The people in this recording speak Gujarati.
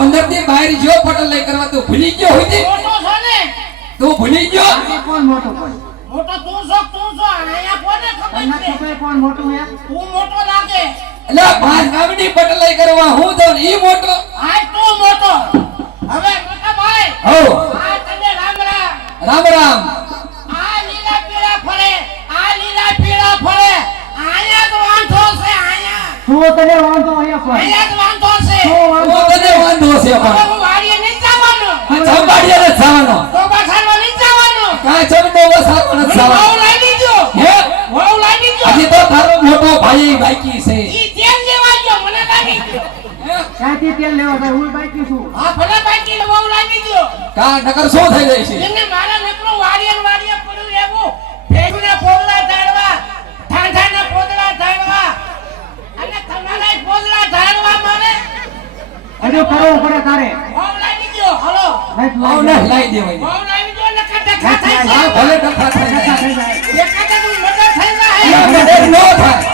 15 દી બહાર જો પટલ લઈ કરવા તું ભૂલી ગયો હોય તે મોટો છો ને તું ભૂલી ગયો કોણ મોટો કોઈ મોટો તું છો આયા કોને ખબર તમને છે ખબર કોણ મોટું હે તું મોટો લાગે એટલે બાર ગામની પટલ લઈ કરવા હું તો ઈ મોટો આ તું મોટો હવે મોટા ભાઈ હો આ તને રામ રામ રામ રામ આ લીલા પીળા ફરે આયા તો વાંધો છે આયા શું તને વાંધો અહીંયા કોઈ આયા તો વાંધો છે શું વાંધો હું તને વાંધો છે હવે પણ હું વાડીએ નહીં જવાનું ચંપાડીએ ને જવાનો તો બસાડવા નહીં જવાનું કાંઈ ચંપો વસાતો ન વહુ જવાનો લાગી જો હે વહુ લાગી જો હજી તો તારો મોટો ભાઈ બાકી છે ઈ તેલ લેવા ગયો મને લાગી ગયો ક્યાંથી તેલ લેવા જાય હું બાકી છું હા ભલે બાકી વહુ લાગી ગયો કા નકર શું થઈ જાય છે એને મારા નકરો વાડીએ પડ્યું રહેવું ભેગને પોદળા ઢાળવા ઠાઠાને પોદળા ઢાળવા અને તમારે પોદળા ઢાળવા મારે હજુ કરવું પડે તારે વહુ લાગી ગયો હલો આવ ને લાઈ દેવાય વહુ લાગી ગયો ને કટા ખાતા હા ભલે ડખા થાય થઈ જાય એકાદા નું મગજ થઈ જાય યા મદદ નો થાય